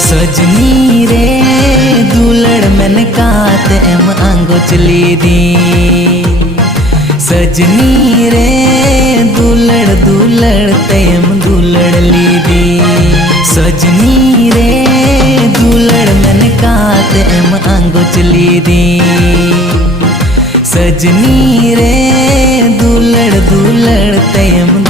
सजनी रे दुलड़ मन कात एम आंगो चली दी। सजनी रे दुलड़ दुलड़ तेम दुलड़ ली दी। सजनी रे दुलड़ मन कात एम आंगो चली दी। सजनी रे दुलड़ दुलड़ तेम